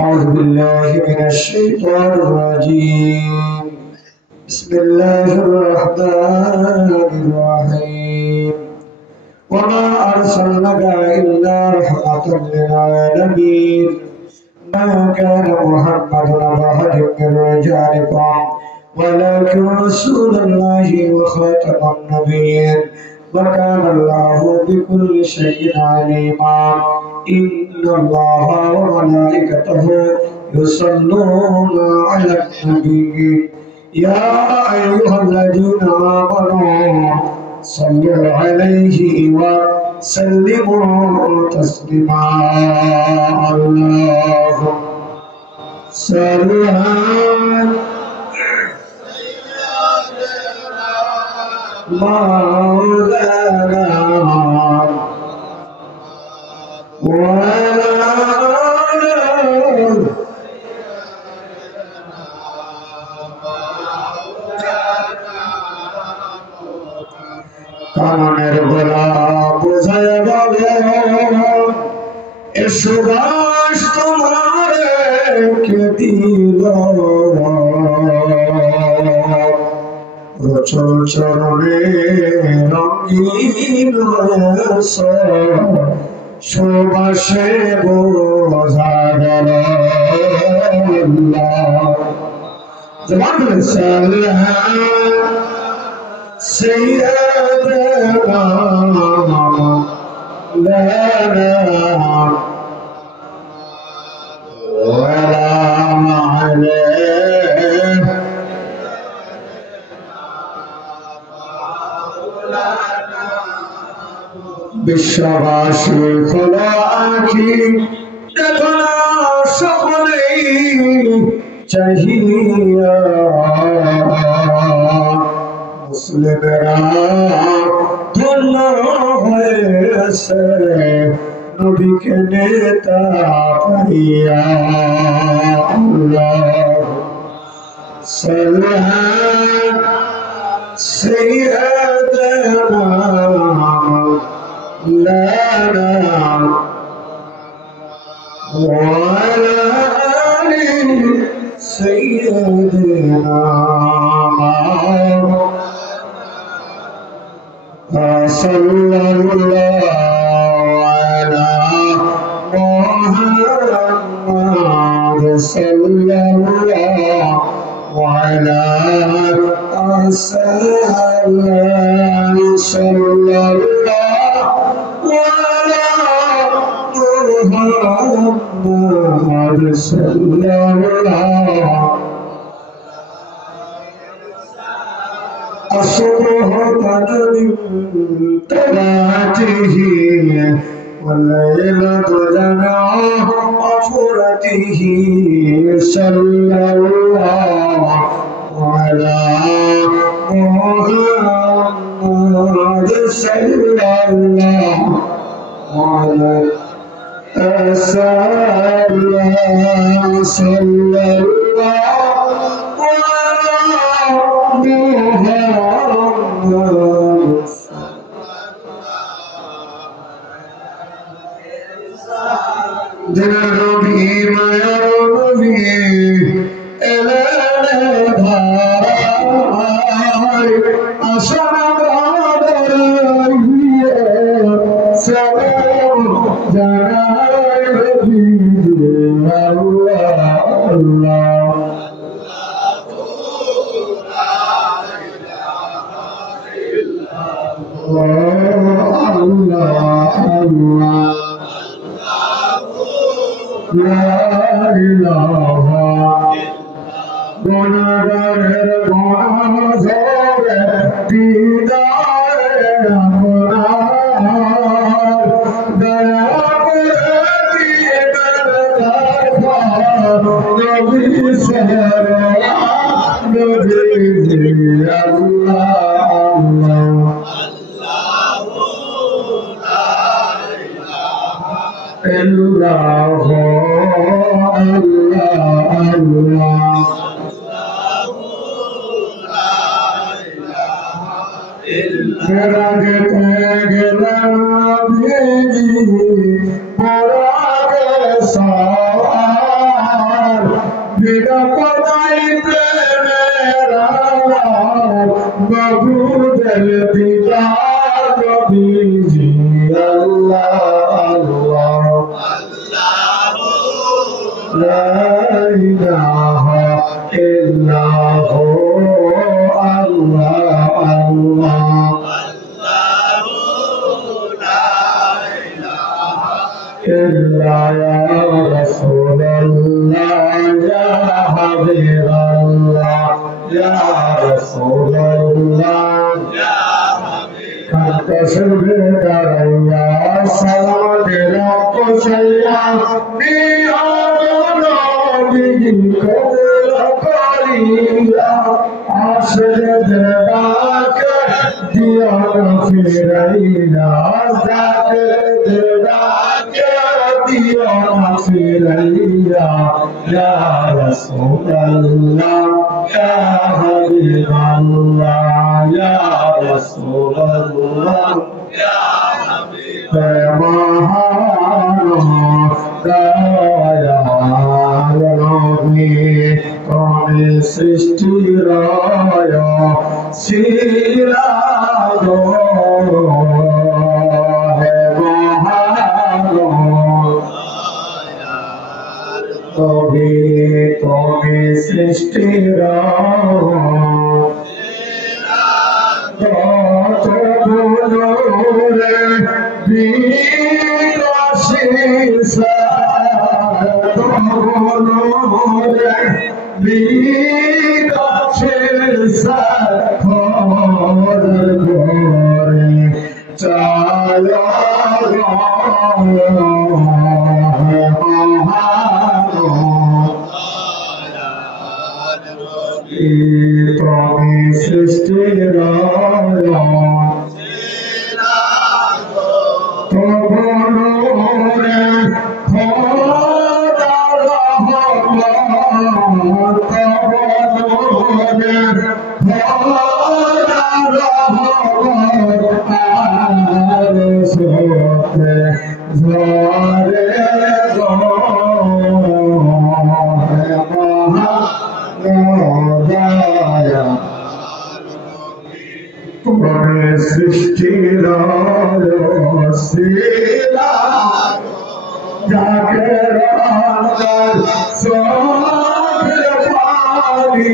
أعوذ بالله من الشيطان الرجيم بسم الله الرحمن الرحيم وما أرسلناك إلا رحمة للعالمين ما كان محمد أبا أحد من رجالكم ولكن رسول الله وخاتم النبيين وكان الله بكل شيء عليما إن الله وملائكته يصلون على النبي يا أيها الذين آمنوا صلوا عليه وسلموا تسليما اللهم صل على مولانا وعلى آله কানের গলা বোঝায় বলে এ সুবাস তোমার কে দিল রচল চরণে রঙিন হয়েছে সুবাসে বোঝা গেল জবান বলে সাল্লাল্লাহু سيدنا مولانا ولا عليه বিশ্ববাসী খোলা আঁখি দেখো না সকলেই চাহিয়া মুসলিমেরা ধন্য হয়েছে নবীকে নেতা পাইয়া আল্লাহুম্মা সাল্লি আলা সাইয়্যিদিনা মাওলানা ওয়া আলা আলি সাইয়্যিদিনা صلى الله على محمد صلى الله على وسلم صلى الله على محمد صلى الله الصبح بدر طلعته والليل ضلع عفرته صلى الله على محمد صلى الله على وسلم صلى الله দিনের নবী মায়ার নবী এলেন ভাই আসন বাদরিয়ে সালাম জানাই নবী আল্লাহ আল্লাহ Allah Allah La ilaha গুনাহগারের গুনাহ ধরে দিদারে আপনার দয়া করে দিয়ে দরবার নবী সাল্লাল্লাহু নবী আল্লাহ আল্লাহ Allah Allah Allah Ferage tegelam abdi Parage saai لا إله إلا هو الله الله إلا يا رسول الله يا حبيب الله يا رسول الله كتسب دريا سلام دلك سيا بيعنا بك قريا عشر دراك ديانا في رينا ذاك دراك ديانا في ريا يا رسول الله يا حبيب الله يا رسول الله يا حبيب الله सृष्टि राय सीरा दो है महानो तुम्हें सृष्टि राय तो बोलो रे विकास तो बोलो रे বিকাশের সাক্ষর করে চালা তুমি সৃষ্টির সৃষ্টির শিলা যাকে পানি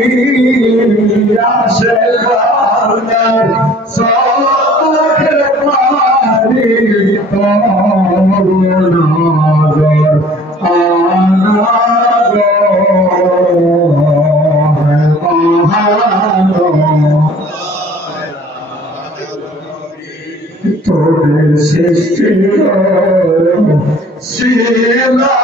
আসে পানি তরুণাগর তোরে সৃষ্টি শিলা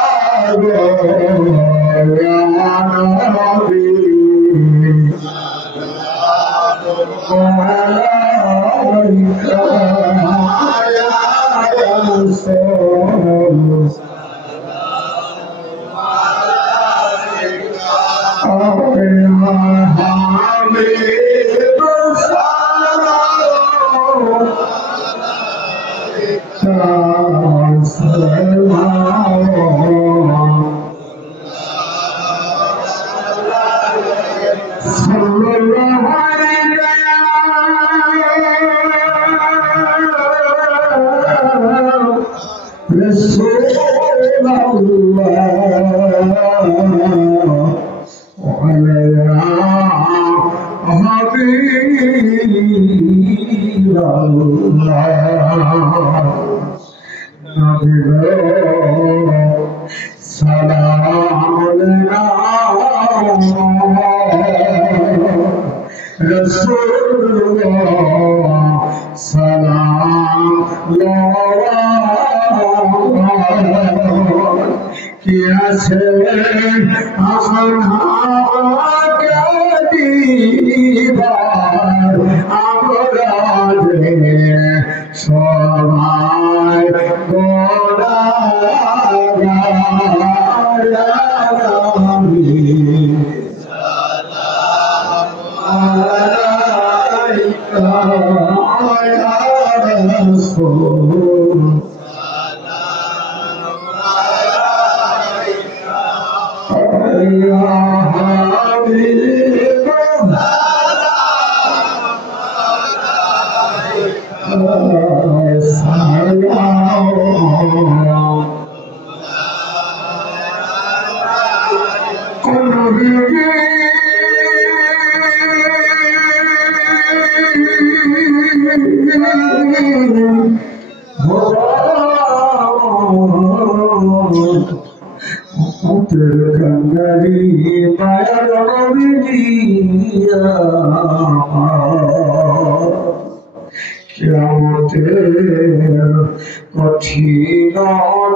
কঠিন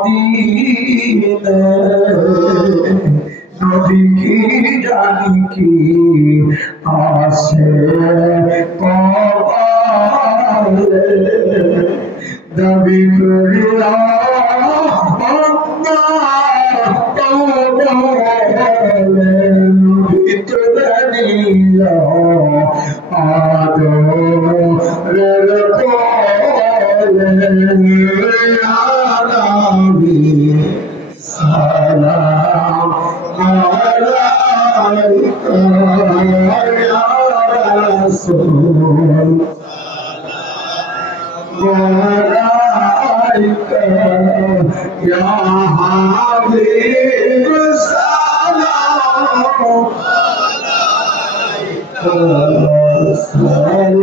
দিনে নদী কি জানি কি আসে কপালে দাবি করিয়া ভিতরে নিল আদরের সালাম আলাইকা ইয়া রাসূল আলাইকা ইয়া হাবিব সালাম আলাইকা সালাম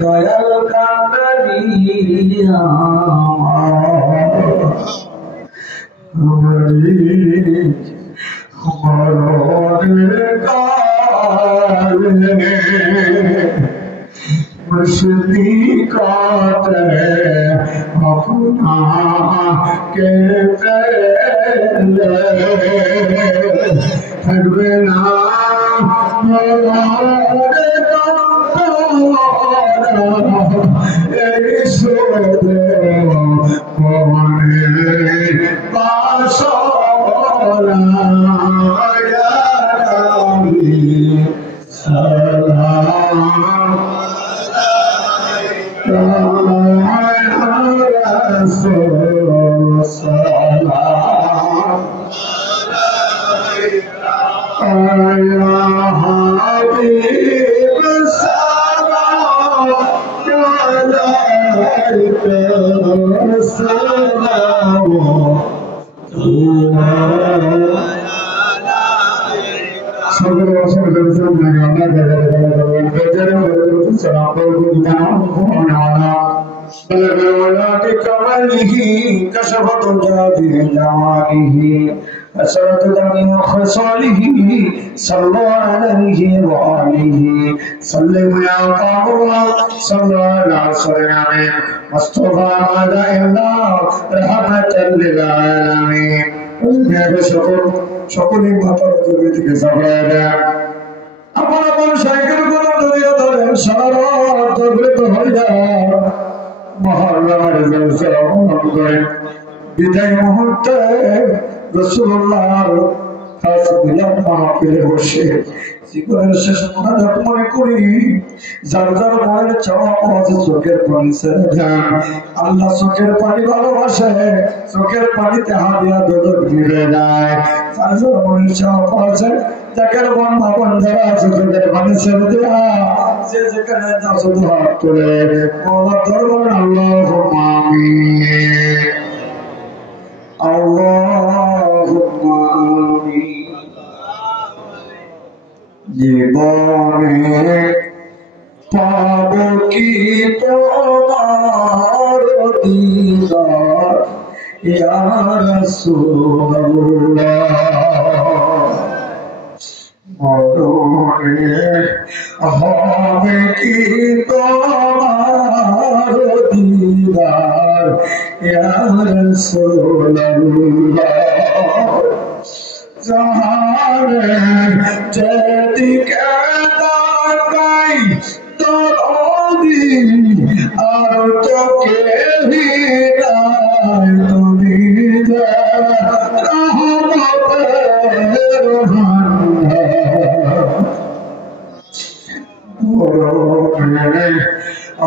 দয়াল কান্দারিয়া মরণের কালে মুশফিকাত अपना के फरवे ना كشفت جابه جماله أسرت من خصاله صلى عليه وآله سلم يا الله صلى على سيدنا مصطفى ماذا إلا رحمة للعالمين সকলেই মাতার থেকে সাবড়ায় আপন আপন সাইকেল গুলো জড়িয়ে ধরেন সারা রাত জাগ্রত হয়ে যায় মহল্লার জলসা অবলম্বন করেন বিদায় মুহূর্তে রাসূলুল্লাহর খাস মিলাদ মাহফিলে বসে জীবনের শেষ মোনাজাত মনে করি যার যার মনের চাওয়া আছে চোখের পানি ছেড়ে যান আল্লাহ চোখের পানি ভালোবাসে চোখের পানিতে হারিয়া দোদর ভিড়ে যায় যার যার মনের চাওয়া আছে যাকের মন ভাবন যারা আছে চোখের পানি ছেড়ে দেয়া যে যেখানে যাও শুধু হাত তুলে আল্লাহ দরবার আল্লাহুম্মা আমিন আল্লাহুম্মা আমিন জীবনে পাব কি তোমার দিদার ইয়া রাসূলুল্লাহ মরণে হবে কি তোমার দিদার ইয়া রাসূলুল্লাহ জাহারে যেদিকে তাকাই দরদি আর তো কেহি নাই তুমি রহমতের ভান্ডার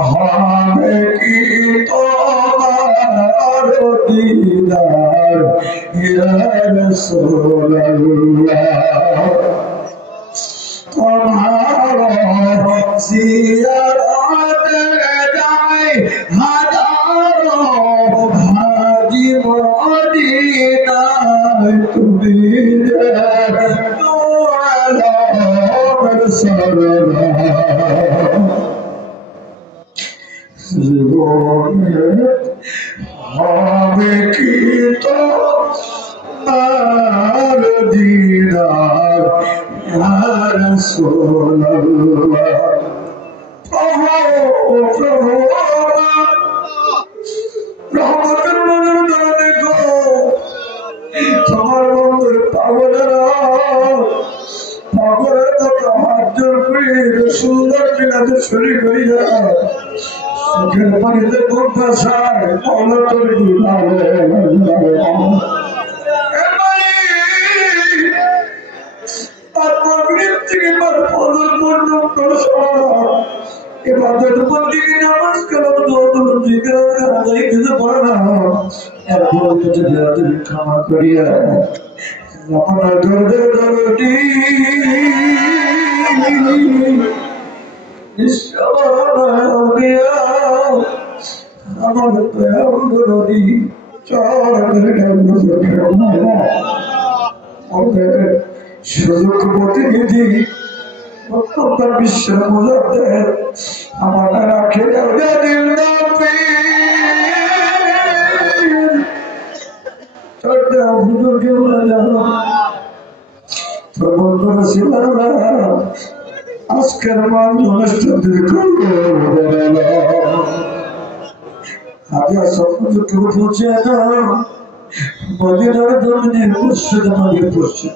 হবে কি তোমার দিদার ইয়া রাসূলুল্লাহ তোমার জিয়ারতে যাই হাজারো হাজি মদিনায় তুমি দোয়ার সরলা জীবনে হবে কি তো আর দিদার ইয়া রাসূলুল্লাহ প্রভু প্রভু রহমতের নজর ধরে দেখো তোমার বন্ধুর পাগলেরা পাগলের মতো হাত জোর করে সুন্দর মিলাতে শরীর হয়ে যায় চোখের পানিতে বুক ভাসায় পলকের দিলারে তারপর থেকে পদর পর্যন্ত এবাদত বন্দেগী নামাজ কালাম দোয়া তোলন জিকির আদায় দিতে পারে না এরপর তুমি ক্ষমা করিয়া আপনার দরদে দরদি আমার দরদি সুযোগ প্রতিনিধি বিশ্বের মুজাদ্দেদ আমার রাখে দিল আজকের মানুষ আগে সবটুকু পৌঁছে না মদিনার জমিনে মসজিদ নবীর পশ্চিম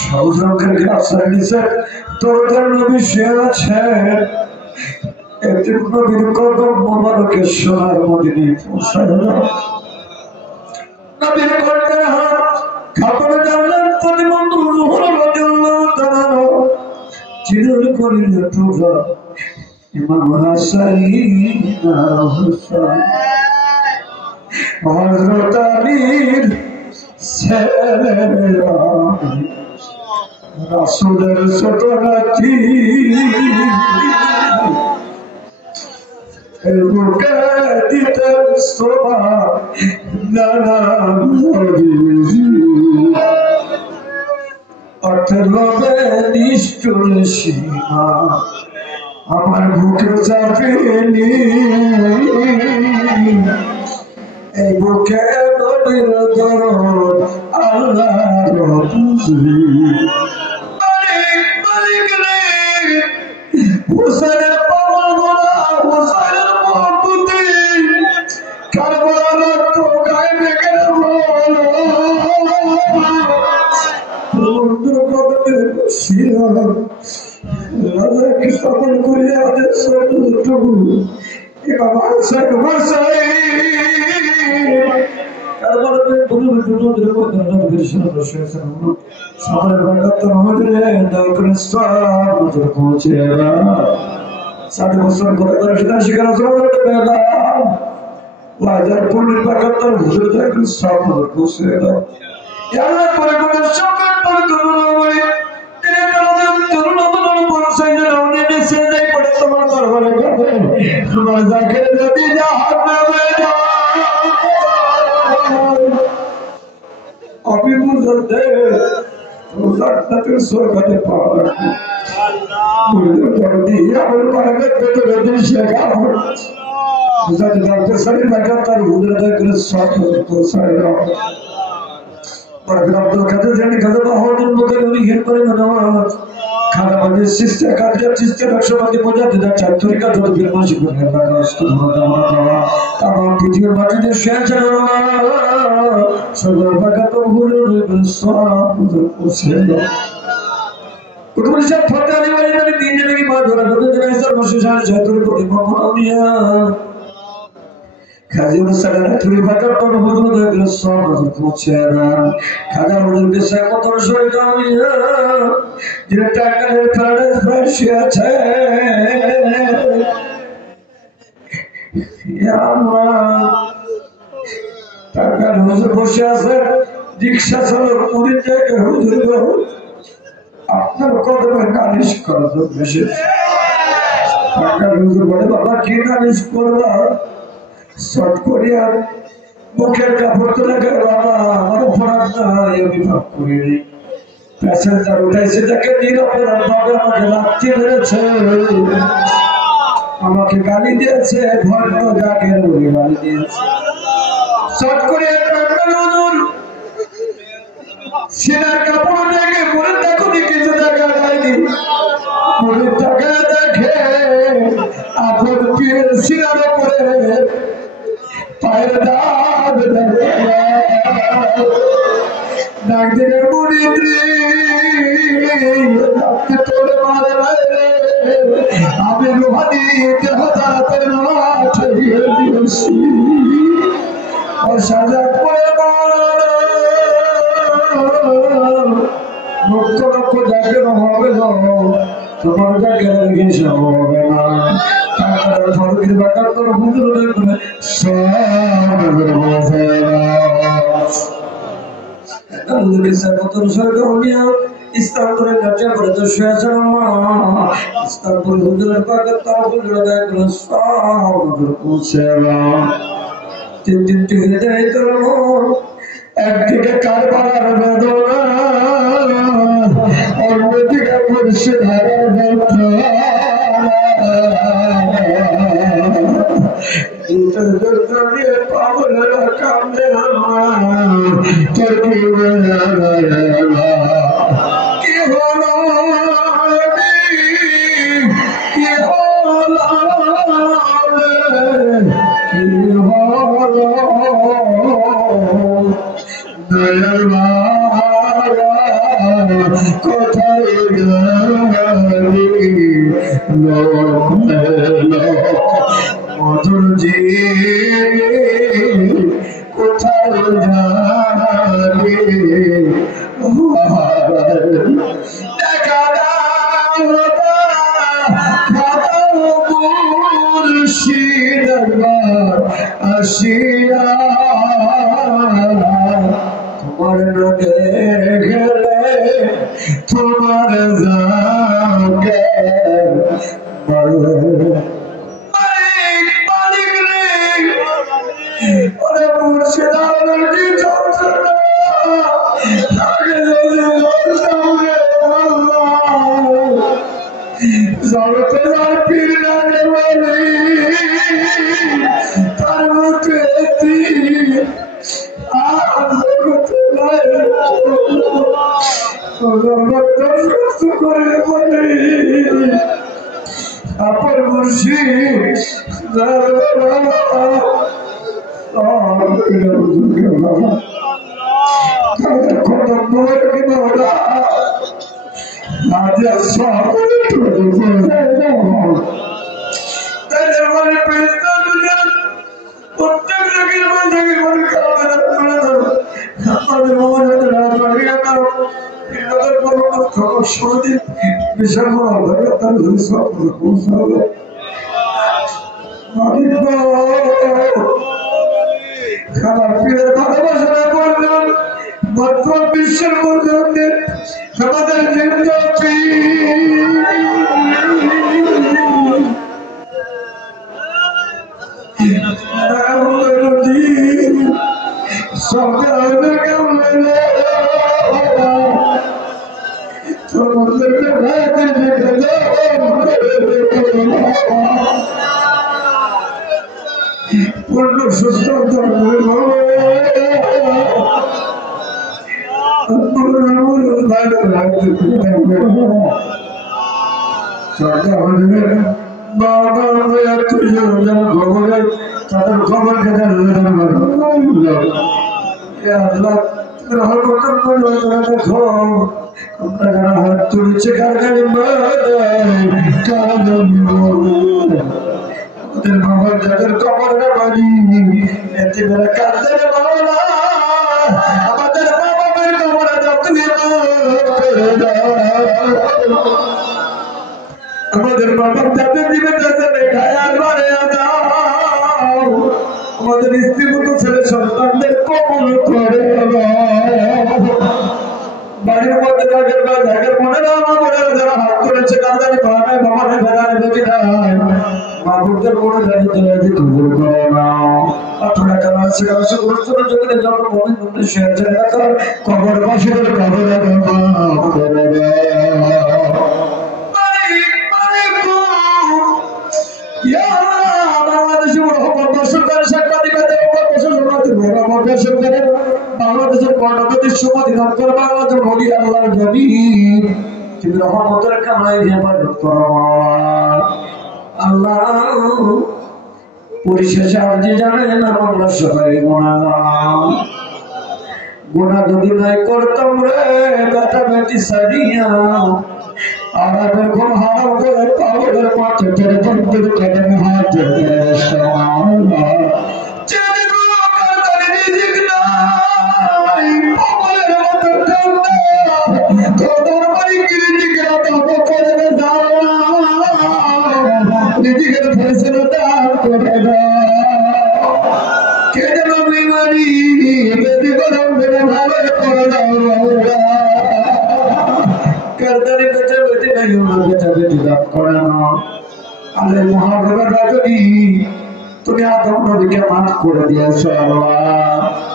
সবুজ রঙের গাছের নিচে তোরদের নবী শুয়ে আছেন একটি নবীর কদম মোবারকের সোনার মদিনে পৌঁছায় নবীর কণ্ঠের হাত খাপড়ে জানলেন প্রতিবন্ধু রুহুল রাদিয়াল্লাহু তাআলা চিরুল করিল টুকরা ইমাম হাসান হুসাইন হযরত আলীর ছেলেরা রাসূলের ছোট নাতি বুকে দিতেন শোভা নানান অর্থের লোভে নিষ্ঠুর সীমা আমার বুকে চাপিনি এই বুকে নবীর দরদ আল্লাহর বুঝি মালিক মালিক রে হুসাইনের পাগল গোলা হুসাইনের মহব্বতে কারবালার রক্ত গায়ে মেখে বলো বন্ধুর কদমে বসিয়া রাজাকে সফল করিয়া যে সবটুকু ইমাম হাসান কারবালাতে বন্ধুর দুটোদের মধ্যে নবীর সামনে বসেছেন সামনে বরকত আমাদের দয়া করে সব নজর পৌঁছে না 60 বছর করে করে সেটা শিকার করতে পেলাম বাজার পূর্ণের বরকত হুজুর দয়া করে সব নজর পৌঁছে না আল্লাহ পরে কোন সবের পর করুণা করে তিনি তাদের করুণা করুণ পৌঁছায় না উনি নিচে যাই পড়ে তোমার দরবারে যাবে তোমার যাকে যদি জাহান্নামে যাও अभी मुझे दे रोज़ाना तेरे स्वर्ग पावा मुझे जल्दी यार बरकत दे तो दिल से का मुझे डॉक्टर सारी बरकत कर उधर तक स्वास्थ्य को सारे पर अब्दुल कादिर जाने कदम बहुत दिन मुझे उन्हीं हिट पर बनावा खाना बने सिस्टर कार्य सिस्टर रक्षापति मजा दिदा चातुरी का जो बिल्कुल शिकवा है लगा उसको धोना तमाम पृथ्वी बाकी जो शेयर चला सदर बका तो भूले स्वाब को से कुटुंब से फटाने वाली मेरी तीन दिन की बात हो रहा है तो ऐसा मशहूर चातुरी को दिमाग खाजियों सगळ्या थोडी बाकर पण होतो ना स्वाब को से खाजा मुझे बेसा को तो सोई जाऊया जिने टाकले फ्राइडे फ्रेश छे টাকার হুজুর বসে আছে রিক্সা চালক পুরীর জায়গায় হুজুর আপনার কদমে নালিশ করা তো বেশি টাকার হুজুর বলে বাবা কি নালিশ করবা শর্ট করিয়া মুখের কাপড় তো লাগে বাবা আমার অপরাধ নাই আমি পাপ করিনি প্যাসেঞ্জার উঠাইছে তাকে নিরপরাধ ভাবে আমাকে লাথি মেরেছে আমাকে গালি দিয়েছে ভণ্ড জাগের বলে গালি দিয়েছে শর্ট করে সিনার কাপড় দেখে মনে দেখো কিছু দেখা যায়নি মনে টাকা দেখে আপন পীরের সিনার উপরে পায়ের দাগ ডাক দিকে মুড়ি তোরে মারে আমি রুহানি দেহ তাড়াতাড়ি মাঠ দিয়েছি সাজা করে লক্ষ লক্ষ জায়গা হবে না তোমার জায়গা রেখে হবে না টাকার ফরকের বাটার তোর হুজুরের করে সব বসে ইসলামপুরের কাছে করে তো শুয়েছে ইসলামপুর হুজুরের পাকে তার হুজুর সব পৌঁছে তিন তিনটি হৃদয় তোর একদিকে কারবালার বেদনা অন্যদিকে মুর্শিদাবাদের বেদনা পাগলের কামে তোর কি হলো কি হলো কি হলো কোথায় মধুর জি কোথায় যাবে দেখা আসিয়া তোমার নদে গেলে তোমার যাকে ওরে মুর্শিদাবাদের কি যন্ত্রণা তাকে জগতে যার পীর লাগে বলে তার মুখে আপন মুর্শিদ বিশাল খাবার পীরের ভালোবাসা বললেন বর্তমান বিশ্বের মধ্যে আমাদের পূর্ণ সুস্থ তাদের খবর দেখো আমরা যারা হাত তুলছে ওদের বাবার যাদের কবরের বাড়ি এতে বেলা কাঁদতে বাবা আমাদের বাবার কবরে আমাদের বাবার যাদের দিবে তাদের গায়ে আর বাড়ে আমাদের স্ত্রী মতো ছেলে সন্তানদের কবল করে বাড়ির মধ্যে থাকের বা থাকের মনে না আমার মনে যারা হাত করেছে কান্দানি ভাড়ায় বাবারে বেড়ারে বেঁচে নাই মাহবুবদের মনে দাঁড়িয়ে কবুল করে না আপনারা কেন আছে সুরক্ষণ জগতে যত মনে মনে শেয়ার রাখার কবর বাসীদের কবর করে বাংলাদেশের কর্ণাটকের সমাধি নাম করে বাংলাদেশের নদী আল্লাহর নবী কিন্তু রহমতের কামাই হেফাজত করো আল্লাহ পরিশেষে আপনি জানেন আমরা সবাই গুণা যদি নাই করতাম রে বেটা বেটি সারিয়া আর এরকম হারাম করে পাগলের মাঠে তোর বন্ধুর কদমে হাত নিজেকে ফেসে করে কে যেন বিমারি বেদি গরম বেড়ে ভালো করে কারদারি বেঁচে বেঁচে নাই বেঁচে বেঁচে লাভ করে না আলে মহাপ্রভুর রাজনী তুমি আদম নবীকে মাফ করে দিয়েছো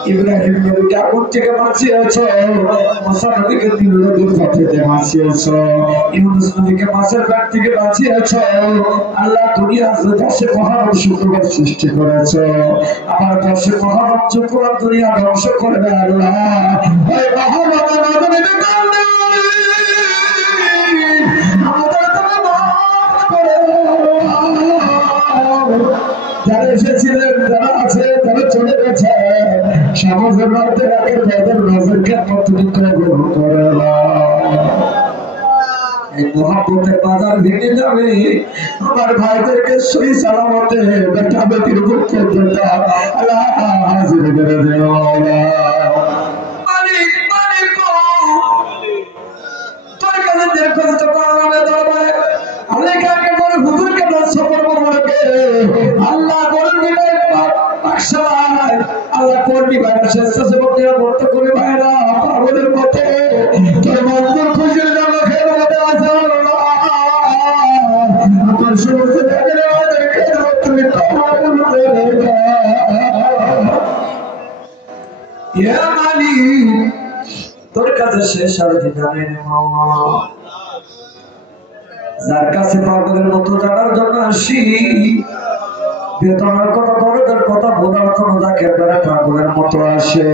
ইব্রাহিম নবীকে আগুন থেকে বাঁচিয়েছো মুসা নবীকে তিন নদীর পথে বাঁচিয়েছো ইউনূস নবীকে মাছের পেট থেকে বাঁচিয়েছো আল্লাহ দুনিয়ার 10 মহান শুক্রবার সৃষ্টি করেছো আবার 10 মহান শুক্রবার দুনিয়া ধ্বংস করবে আল্লাহ ওই মহান আদমের কারণে যারা এসেছিলেন যারা আছে তারা চলে গেছে সমাজের মধ্যে রাখে তাদের নজরকে প্রতিনিধিত্ব গ্রহণ করে এই মহাব্বতের বাজার ভেঙে যাবে আমার ভাইদেরকে সহি সালামতে বেটা বেটির বুক পর্যন্ত আল্লাহ হাজির করে দেও মালিক মালিক তোর কাছে যে কষ্ট করবে দরবারে আল্লাহ কাকে বলে হুজুরকে সফর করবে আল্লাহ করবি বাদশাহ আল্লাহ করবি বাদশাহ স্বেচ্ছাসেবকরা বর্ত করে ভাইরা পাগলের মতো তোর মন্দির খুশির জন্য খেয়ে মধ্যে আছে আমার সমস্ত জায়গায় আমাদেরকে তুমি তোমার মধ্যে ইয়া মালিক তোর কাছে শেষ আর জানে রে মামা যার কাছে পাগলের মতো জানার জন্য আসি বেতনের কথা দরদের কথা বোঝার জন্য যাকে আপনারা পাগলের মতো আসে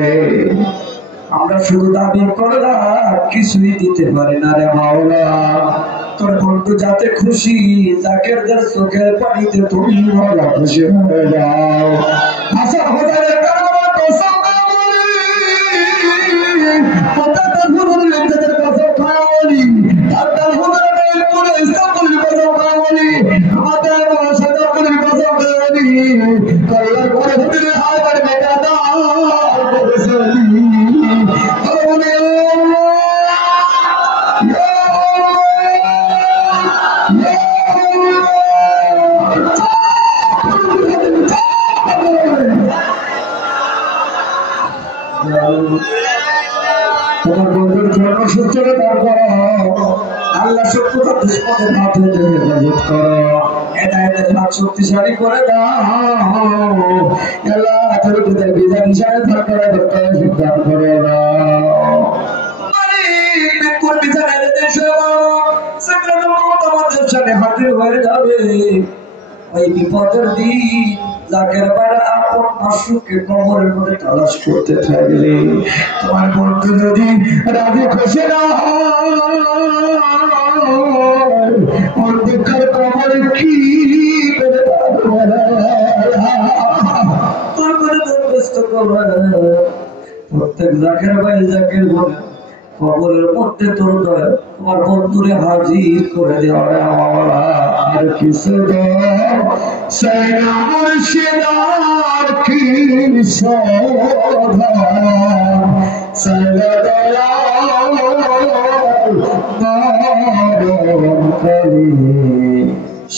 আমরা শুধু দাবি করে না কিছুই দিতে পারি না রে মাওলা তোর বন্ধু যাতে খুশি জাকেরদের চোখের পানিতে তুমি মাওলা খুশি হয়ে যাও আশা হাজারের কারণে কসম বলি পতাকা গুরুর লেন্দের কসম খাওয়ালি তার হুজুরের পুরো ইসলামের কসম খাওয়ালি আমাদের সাদাপুরের কসম খাওয়ালি কল্লার পুরো হুজুরে হায় করে বেটা দাও বলছলি বলে তোমার বন্ধুর জন্য সুস্থরে দান করো আল্লাহ সত্যতা দুষ্পদের হাতে থেকে হেফাজত করো হেদায়েতের হাত শক্তিশালী করে দাও আল্লাহ তোর বিদায় বিধান হিসাবে থাকার দরকার দান করে দাও মৃত্যুর বিধানে দেশে সেক্রেটারি মত আমাদের সামনে হাজির হয়ে যাবে ওই বিপদের দিন জাকের বাড়া আপন মাসুকে কবরের মধ্যে তালাশ করতে থাকলে তোমার বন্ধু যদি রাজি খুশি না অন্ধকার কবরে কি করে তোর করে দরখাস্ত করবে প্রত্যেক জাকের বাড়ি জাকের বলে কবরের মধ্যে তোর তোমার বন্ধুরে হাজির করে দেওয়া আর কিছু সেই মুর্শিদার কি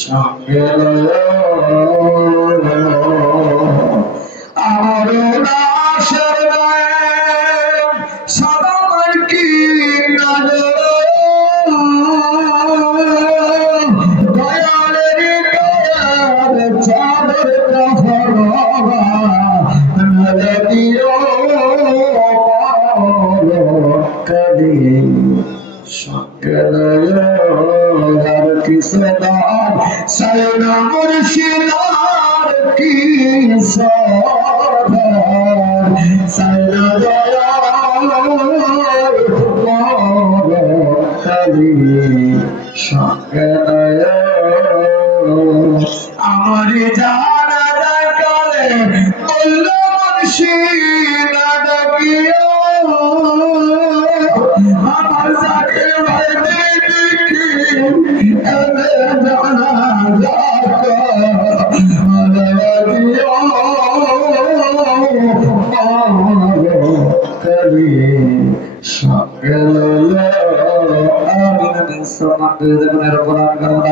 সঙ্গে সাইনা মুর্শিদার কি সাধার সাইনা দয়ার মরকালি সঙ্গে আমার জানা ডাকালে বলল মুর্শিদা ডাকিয়া আমার যাকে ভাই দেখি এনে জানা ডাকা করি সঙ্গে আমিন সম্মান করে দেখুন এর কোরআন গাওয়া